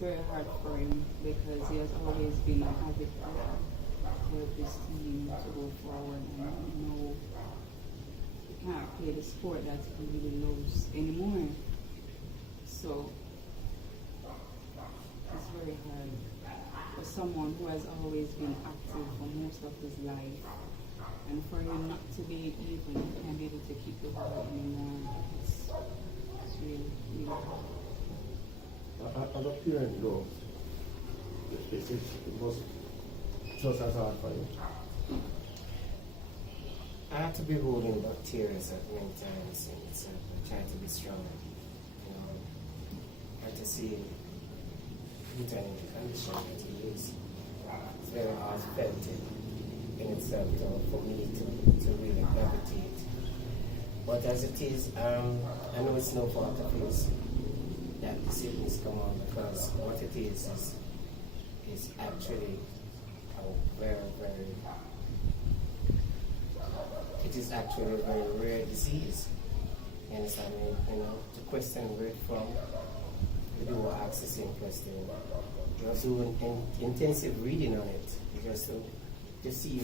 very hard for him because he has always been an avid player to help his team to go forward, and he can't play the sport that he really loves anymore. So it's very hard for someone who has always been active for most of his life, and for him not to be even, he can't be able to keep the ball anymore. It's really, really hard. As a parent, though, it was just as hard for you. I had to be holding back tears at many times in itself and trying to be strong. You know, I had to see him returning to the condition that he is. It's very hard felt in itself though, for me to really gravitate. But as it is, I know it's no fault of his that the sickness come on, because what it is actually a it is actually a very rare disease. You understand me? You know, the question where it from, you do ask the same question. You have to do intensive reading on it, just to see